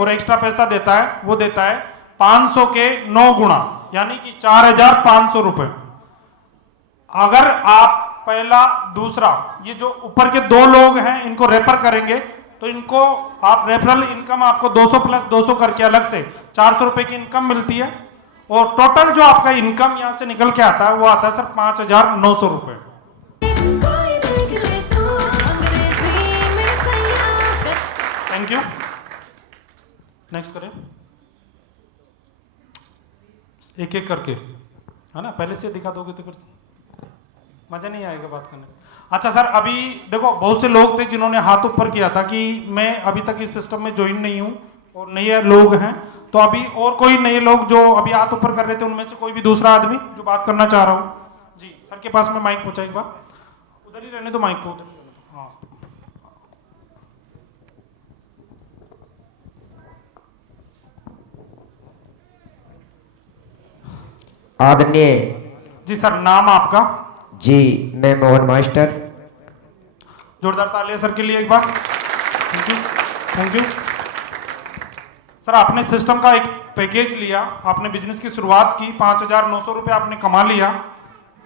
और एक्स्ट्रा पैसा देता है वो देता है 500 के 9 गुना, यानी कि 4,500 रुपए। अगर आप पहला दूसरा ये जो ऊपर के दो लोग हैं इनको रेफर करेंगे तो इनको आप रेफरल इनकम आपको 200 प्लस 200 करके अलग से 400 रुपए की इनकम मिलती है, और टोटल जो आपका इनकम यहां से निकल के आता है वो आता है सर 5,900 रुपए। Thank you. नेक्स्ट करें, एक एक करके, है ना, पहले से दिखा दोगे तो फिर मजा नहीं आएगा बात करने। अच्छा सर, अभी देखो बहुत से लोग थे जिन्होंने हाथ ऊपर किया था कि मैं अभी तक इस सिस्टम में ज्वाइन नहीं हूं और नए लोग हैं, तो अभी और कोई नए लोग जो अभी हाथ ऊपर कर रहे थे उनमें से कोई भी दूसरा आदमी जो बात करना चाह रहा हूं जी, सर के पास में माइक पहुंचा एक बार, उधर ही रहने दो माइक को, उधर ही रहने दो। हाँ आदरणीय जी सर, नाम आपका? जी मैं मोहन मास्टर। जोरदार तालियां सर के लिए एक बार। Thank you, thank you. Sir आपने सिस्टम का एक पैकेज लिया, आपने बिजनेस की शुरुआत की, 5,900 रुपये आपने कमा लिया,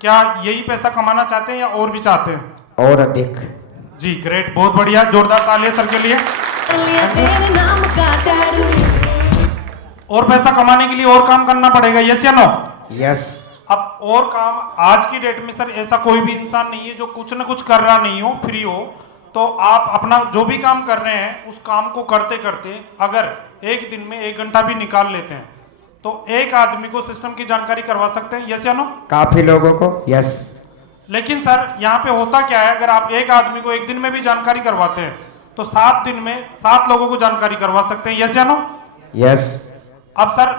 क्या यही पैसा कमाना चाहते हैं या और भी चाहते हैं? और अधिक। जी ग्रेट, बहुत बढ़िया, जोरदार तालियां सर के लिए। और पैसा कमाने के लिए और काम करना पड़ेगा, यस या नो? यस। अब और काम आज की डेट में सर ऐसा कोई भी इंसान नहीं है जो कुछ ना कुछ कर रहा नहीं हो, फ्री हो। तो आप अपना जो भी काम कर रहे हैं उस काम को करते करते अगर एक दिन में 1 घंटा भी निकाल लेते हैं तो एक आदमी को सिस्टम की जानकारी करवा सकते हैं, यस या नो? काफी लोगों को, यस। लेकिन सर यहाँ पे होता क्या है, अगर आप एक आदमी को एक दिन में भी जानकारी करवाते हैं तो 7 दिन में 7 लोगों को जानकारी करवा सकते हैं, यस या नो? यस। अब सर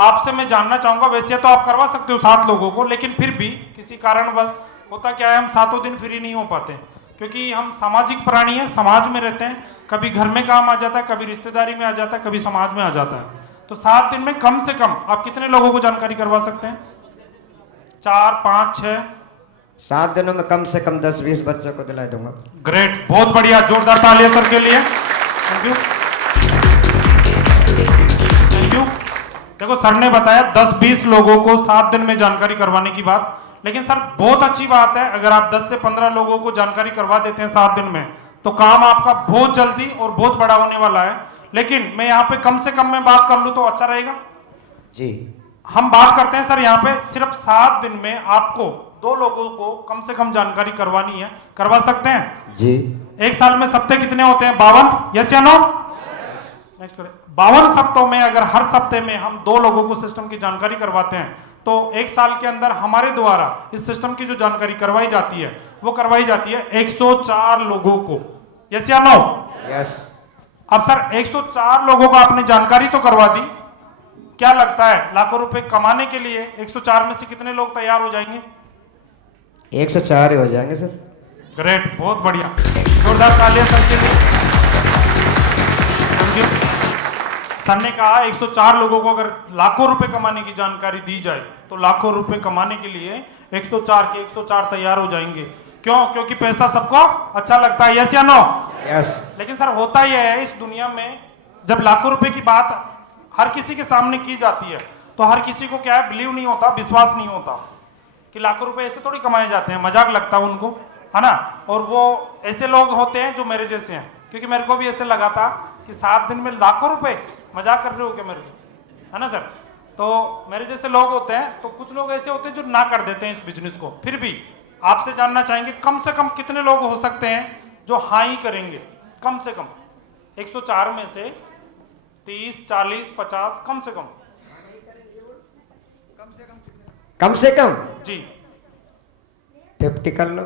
आपसे मैं जानना चाहूंगा, वैसे तो आप करवा सकते हो 7 लोगों को, लेकिन फिर भी किसी कारणवश होता क्या है, हम 7 दिन फ्री नहीं हो पाते क्योंकि हम सामाजिक प्राणी हैं, समाज में रहते हैं, कभी घर में काम आ जाता है, कभी रिश्तेदारी में आ जाता है, कभी समाज में आ जाता है। तो 7 दिन में कम से कम आप कितने लोगों को जानकारी करवा सकते हैं? 4, 5, 6? 7 दिनों में कम से कम 10-20 बच्चों को दिला दूंगा। ग्रेट, बहुत बढ़िया, जोरदार तालियां सर के लिए। Thank you, thank you. देखो सर ने बताया 10-20 लोगों को 7 दिन में जानकारी करवाने की बात, लेकिन सर बहुत अच्छी बात है अगर आप 10 से 15 लोगों को जानकारी करवा देते हैं 7 दिन में तो काम आपका बहुत जल्दी और बहुत बड़ा होने वाला है। लेकिन मैं यहाँ पे कम से कम में बात कर लूँ तो अच्छा रहेगा जी। हम बात करते हैं सर यहाँ पे सिर्फ 7 दिन में आपको 2 लोगों को कम से कम जानकारी करवानी है, करवा सकते हैं जी। एक साल में सप्ताह कितने होते हैं? 52, यस या नो? नेक्स्ट करें। 52 सप्ताहों में अगर हर सप्ताह में हम 2 लोगों को सिस्टम की जानकारी करवाते हैं तो 1 साल के अंदर हमारे द्वारा इस सिस्टम की जो जानकारी करवाई जाती है वो करवाई जाती है 104 लोगों को, यस या नो? यस। अब सर 104 लोगों को आपने जानकारी तो करवा दी, क्या लगता है लाखों रुपए कमाने के लिए 104 में से कितने लोग तैयार हो जाएंगे? 104 ही हो जाएंगे सर। ग्रेट, बहुत बढ़िया, जोरदार तालियां सर के लिए। सर ने कहा 104 लोगों को अगर लाखों रुपए कमाने की जानकारी दी जाए तो लाखों रुपए कमाने के लिए 104 के 104 तैयार हो जाएंगे। क्यों? क्योंकि पैसा सबको अच्छा लगता है, यस या नो? यस। लेकिन सर होता यह है इस दुनिया में जब लाखों रुपए की बात हर किसी के सामने की जाती है तो हर किसी को क्या है, बिलीव नहीं होता, विश्वास नहीं होता कि लाखों रुपए ऐसे थोड़ी कमाए जाते हैं, मजाक लगता है उनको, है ना? और वो ऐसे लोग होते हैं जो मेरे जैसे हैं, क्योंकि मेरे को भी ऐसे लगा था कि 7 दिन में लाखों रुपए, मजाक कर रहे हो क्या मेरे से, है ना सर? तो मेरे जैसे लोग होते हैं, तो कुछ लोग ऐसे होते हैं जो ना कर देते हैं इस बिजनेस को। फिर भी आपसे जानना चाहेंगे कम से कम कितने लोग हो सकते हैं जो हाँ ही करेंगे? कम से कम 104 में से 30, 40, 50 कम से कम जी 50 कर लो।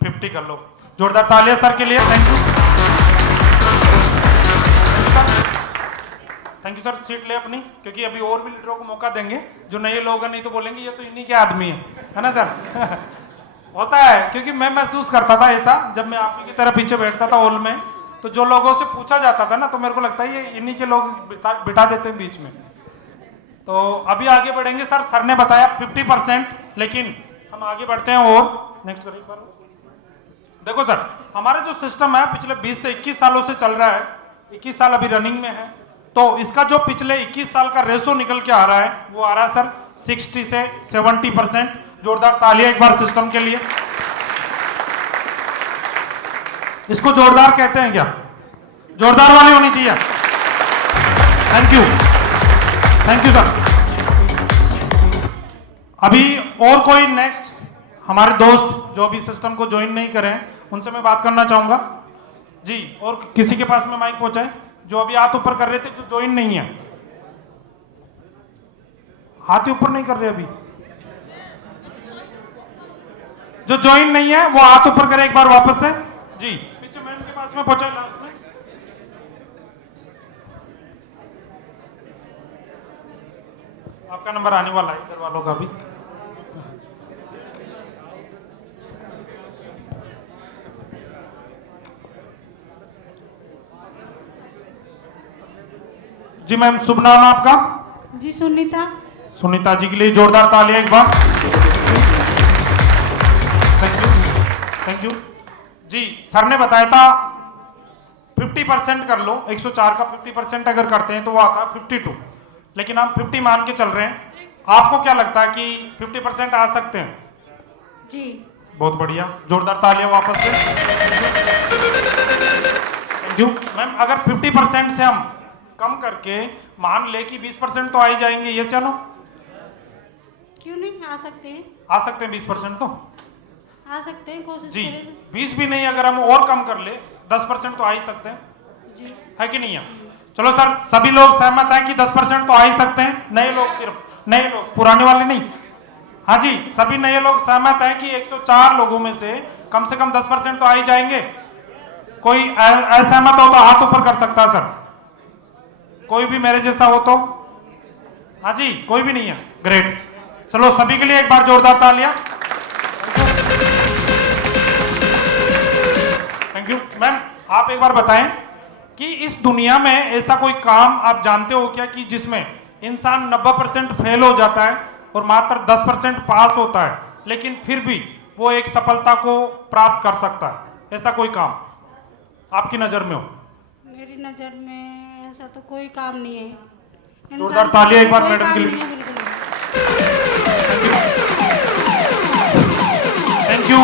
50 कर लो। जोरदार तालियां सर के लिए। Thank you, thank you sir. Seat ले अपनी, क्योंकि अभी और भी लीडरों को मौका देंगे जो नए लोग हैं, नहीं तो बोलेंगे ये तो इन्हीं के आदमी है ना सर? होता है, क्योंकि मैं महसूस करता था ऐसा जब मैं आप ही की तरह पीछे बैठता था हॉल में, तो जो लोगों से पूछा जाता था ना तो मेरे को लगता है ये इन्हीं के लोग बिठा देते हैं बीच में। तो अभी आगे बढ़ेंगे सर। सर ने बताया 50%, लेकिन हम आगे बढ़ते हैं और नेक्स्ट करिए सर। देखो सर, हमारा जो सिस्टम है पिछले 20 से 21 सालों से चल रहा है, 21 साल अभी रनिंग में है। तो इसका जो पिछले 21 साल का रेशो निकल के आ रहा है वो आ रहा है सर 60 से 70%। जोरदार तालियां एक बार सिस्टम के लिए। इसको जोरदार कहते हैं क्या? जोरदार वाली होनी चाहिए। Thank you sir. अभी और कोई नेक्स्ट हमारे दोस्त जो अभी सिस्टम को ज्वाइन नहीं करे हैं उनसे मैं बात करना चाहूंगा जी। और किसी के पास में माइक पहुंचाए जो अभी हाथ ऊपर कर रहे थे, जो ज्वाइन नहीं है। हाथ ही ऊपर नहीं कर रहे अभी, जो ज्वाइन नहीं है वो हाथ ऊपर करे एक बार वापस से जी। पीछे मैम के पास में पहुंचाए लास्ट में। आपका नंबर आने वाला है इधर वालों का भी। जी मैम, शुभ नाम आपका? जी सुनीता। सुनीता जी के लिए जोरदार तालियां एक बार। Thank you ji. सर ने बताया था 50% कर लो, 104 का 50% अगर करते हैं तो वो आता है 52, लेकिन हम 50 मान के चल रहे हैं। आपको क्या लगता है कि 50% आ सकते हैं? जी बहुत बढ़िया, जोरदार तालियां वापस से। Thank you ma'am. अगर 50% से हम कम करके मान ले कि 20% तो आ ही जाएंगे, ये से नो? क्यों नहीं आ सकते हैं? आ सकते हैं 20% तो आ सकते हैं, कोशिश जी। करें तो। 20 भी नहीं, अगर हम और कम कर ले 10% तो आ ही सकते हैं, जी है कि नहीं है? चलो सर, सभी लोग सहमत हैं कि 10% तो आ ही सकते हैं? नए लोग, सिर्फ नए लोग, पुराने वाले नहीं। हाँ जी, सभी नए लोग सहमत हैं कि 104 लोगों में से कम 10% तो आ ही जाएंगे। कोई असहमत हो तो हाथ ऊपर कर सकता है सर। कोई भी मेरे जैसा हो तो? हाँ जी, कोई भी नहीं है। ग्रेट, चलो सभी के लिए एक बार जोरदार तालियां। Thank you ma'am. आप एक बार बताएं कि इस दुनिया में ऐसा कोई काम आप जानते हो क्या कि जिसमें इंसान 90% फेल हो जाता है और मात्र 10% पास होता है, लेकिन फिर भी वो एक सफलता को प्राप्त कर सकता है? ऐसा कोई काम आपकी नजर में हो? मेरी नज़र में ऐसा तो कोई काम नहीं है। जोरदार तालियां एक बार कोई मैडम काम के लिए। नहीं है, बिल्कुल नहीं। थैंक यू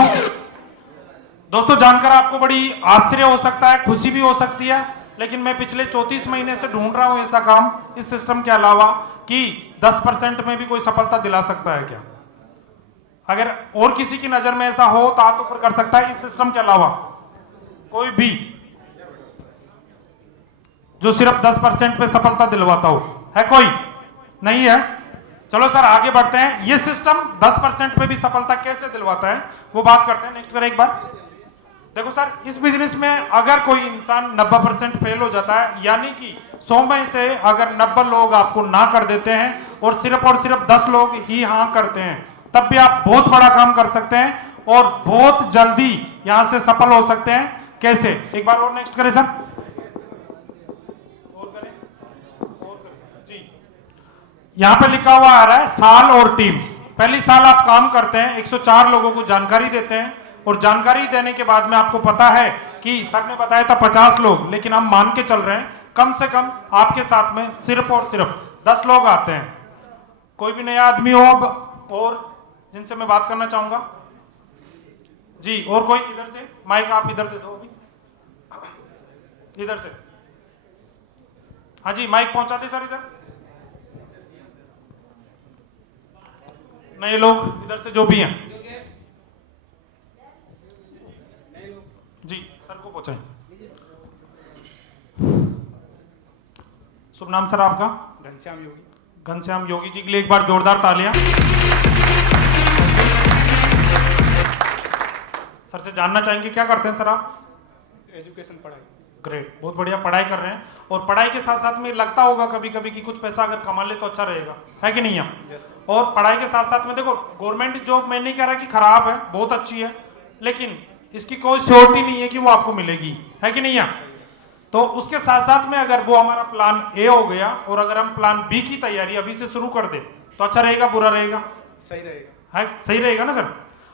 दोस्तों। जानकर आपको बड़ी आश्चर्य हो सकता है, खुशी भी हो सकती है, लेकिन मैं पिछले 34 महीने से ढूंढ रहा हूं ऐसा काम इस सिस्टम के अलावा कि 10% में भी कोई सफलता दिला सकता है क्या? अगर और किसी की नजर में ऐसा हो तो हाथ ऊपर कर सकता है। इस सिस्टम के अलावा कोई भी जो सिर्फ 10% पे सफलता दिलवाता हो, है कोई? नहीं है। चलो सर आगे बढ़ते हैं। ये सिस्टम 10% पे भी सफलता कैसे दिलवाता है वो बात करते हैं। नेक्स्ट करें एक बार। देखो सर, इस बिजनेस में अगर कोई इंसान 90% फेल हो जाता है, यानी कि 100 में से अगर 90 लोग आपको ना कर देते हैं और सिर्फ 10 लोग ही हाँ करते हैं, तब भी आप बहुत बड़ा काम कर सकते हैं और बहुत जल्दी यहां से सफल हो सकते हैं। कैसे? एक बार और नेक्स्ट करें सर। यहां पे लिखा हुआ आ रहा है साल और टीम। पहली साल आप काम करते हैं, 104 लोगों को जानकारी देते हैं और जानकारी देने के बाद में आपको पता है कि सर ने बताया था 50 लोग, लेकिन हम मान के चल रहे हैं कम से कम आपके साथ में सिर्फ और सिर्फ 10 लोग आते हैं। कोई भी नया आदमी हो अब और जिनसे मैं बात करना चाहूंगा जी। और कोई इधर से माइक आप इधर दे दो अभी, इधर से। हाँ जी, माइक पहुंचा दे सर इधर। नए लोग इधर से जो भी हैं जी, सर को पहुंचाएं। शुभ नाम सर आपका? घनश्याम योगी। घनश्याम योगी जी के लिए एक बार जोरदार तालियां। सर से जानना चाहेंगे क्या करते हैं सर आप? एजुकेशन पढ़ाई। ग्रेट, बहुत बढ़िया, पढ़ाई कर रहे हैं। और पढ़ाई के साथ साथ में लगता होगा कभी कभी कि कुछ पैसा अगर कमा ले तो अच्छा रहेगा, है कि नहीं है? और पढ़ाई के साथ साथ में देखो, गवर्नमेंट जॉब मैं नहीं कह रहा कि खराब है, बहुत अच्छी है, लेकिन इसकी कोई श्योरिटी नहीं है कि वो आपको मिलेगी, है कि नहीं है? तो उसके साथ साथ में अगर वो हमारा प्लान ए हो गया और अगर हम प्लान बी की तैयारी अभी से शुरू कर दे तो अच्छा रहेगा, बुरा रहेगा? सही रहेगा। है, सही रहेगा ना सर?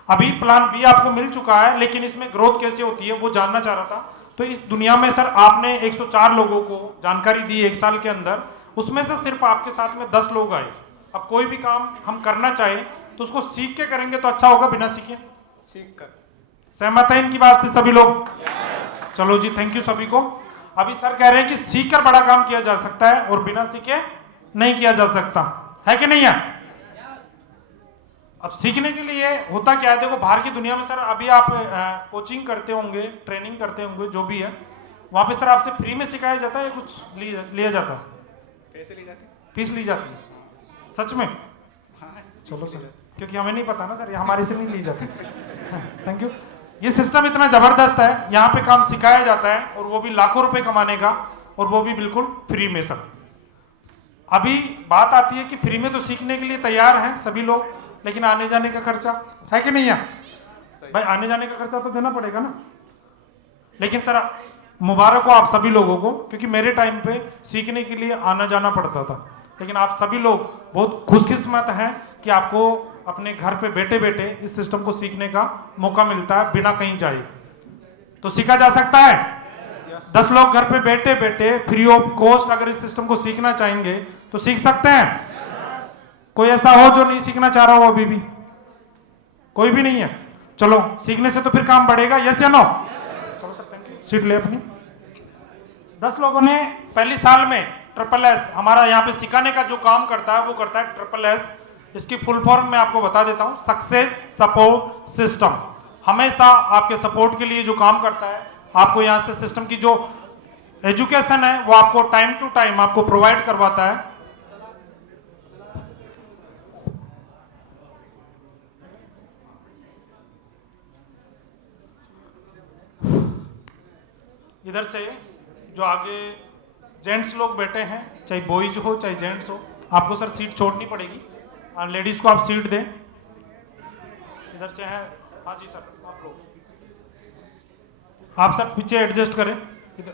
अभी प्लान बी आपको मिल चुका है, लेकिन इसमें ग्रोथ कैसे होती है वो जानना चाह रहा था। तो इस दुनिया में सर आपने 104 लोगों को जानकारी दी 1 साल के अंदर, उसमें से सिर्फ आपके साथ में 10 लोग आए। अब कोई भी काम हम करना चाहें तो उसको सीख के करेंगे तो अच्छा होगा, बिना सीखे? सीख कर। सहमत है इनकी बात से सभी लोग? चलो जी, थैंक यू सभी को। अभी सर कह रहे हैं कि सीखकर बड़ा काम किया जा सकता है और बिना सीखे नहीं किया जा सकता, है कि नहीं है? अब सीखने के लिए होता क्या है, देखो बाहर की दुनिया में सर अभी आप कोचिंग करते होंगे, ट्रेनिंग करते होंगे, जो भी है वहां पे सर आपसे फ्री में सिखाया जाता है या कुछ लिया जाता है? पैसे ले जाते? फीस ली जाती है? सच में? हाँ। चलो सर, क्योंकि हमें नहीं पता ना सर, ये हमारे से नहीं ली जाती। Thank you. ये सिस्टम इतना जबरदस्त है, यहाँ पे काम सिखाया जाता है और वो भी लाखों रुपए कमाने का, और वो भी बिल्कुल फ्री में सर। अभी बात आती है कि फ्री में तो सीखने के लिए तैयार हैं सभी लोग, लेकिन आने जाने का खर्चा है कि नहीं है भाई? आने जाने का खर्चा तो देना पड़ेगा ना। लेकिन सर मुबारक हो आप सभी लोगों को, क्योंकि मेरे टाइम पे सीखने के लिए आना जाना पड़ता था, लेकिन आप सभी लोग बहुत खुशकिस्मत हैं कि आपको अपने घर पे बैठे बैठे इस सिस्टम को सीखने का मौका मिलता है बिना कहीं जाए। तो सीखा जा सकता है। 10 लोग घर पे बैठे बैठे फ्री ऑफ कॉस्ट अगर इस सिस्टम को सीखना चाहेंगे तो सीख सकते हैं। कोई ऐसा हो जो नहीं सीखना चाह रहा हो अभी भी? कोई भी नहीं है? चलो सीखने से तो फिर काम बढ़ेगा, यस या नो? चलो सर, थैंक यू। सीट ले अपनी। 10 लोगों ने पहली साल में SSS हमारा यहाँ पे सिखाने का जो काम करता है वो करता है SSS। इसकी फुल फॉर्म मैं आपको बता देता हूँ, सक्सेस सपोर्ट सिस्टम। हमेशा आपके सपोर्ट के लिए जो काम करता है, आपको यहाँ से सिस्टम की जो एजुकेशन है वो आपको टाइम टू टाइम आपको प्रोवाइड करवाता है। इधर से जो आगे जेंट्स लोग बैठे हैं, चाहे बॉयज हो चाहे जेंट्स हो, आपको सर सीट छोड़नी पड़ेगी। लेडीज को आप सीट दें। इधर से हैं, हाँ जी सर, आप लोग आप सब पीछे एडजस्ट करें इधर।